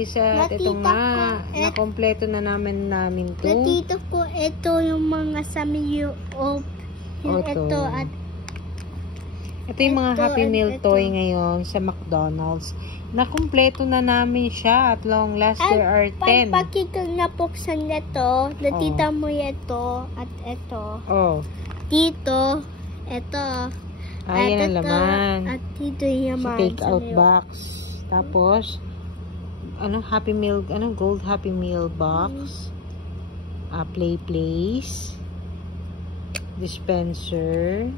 Lisa. At ito nga, nakompleto na namin to. Natito ko, ito yung mga sa menu of ito at ito yung mga Happy Meal toy ngayon sa McDonald's. Nakompleto na namin siya at long last there are 10. Pagpakita na buksan nito, natita mo ito at ito. Dito, ito. Ayan ang laman. At dito yung sa take out box. Tapos, Happy Meal, gold Happy Meal box. Play place. Dispenser.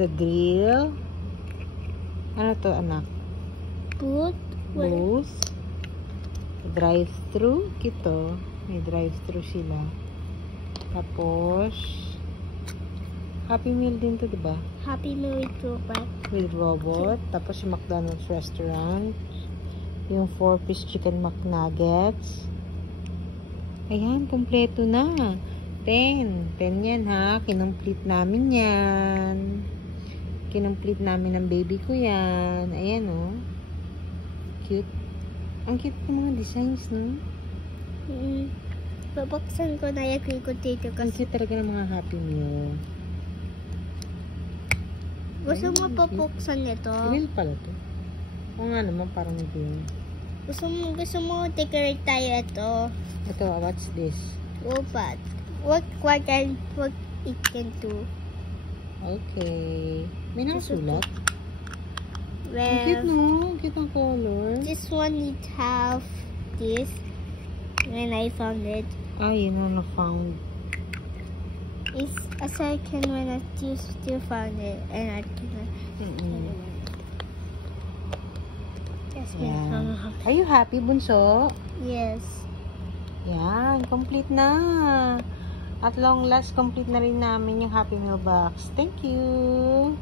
The grill. Ano to, anak? Booth. Drive-thru. Kito. May drive-thru sila. Tapos, Happy Meal din to, diba? Happy Meal with robot. With robot. Tapos yung McDonald's restaurant. Yung 4-piece chicken McNuggets. Ayan, kompleto na. 10 yan ha. Kinomplete namin yan. Kinomplete namin ng baby ko yan. Ayan oh. Cute. Ang cute ng mga designs, no? Babaksan ko na yung ko dito kasi. Ang cute talaga ng mga Happy Meal. Gusto mo papuksan nito? Real pala to. O nga naman, parang hindi. Gusto mo decorate tayo ito? Ito, what's this? Robot. What it can do? Okay. May nakasulat? Well, ang cute, no? Ang cute ang color. This one need have this. When I found it. Yun na na-found. It's a second when I still found it. And I can. Yes, yeah. Are you happy, Bunso? Yes. Yan, complete na. At long last, complete na rin namin yung Happy Meal box. Thank you!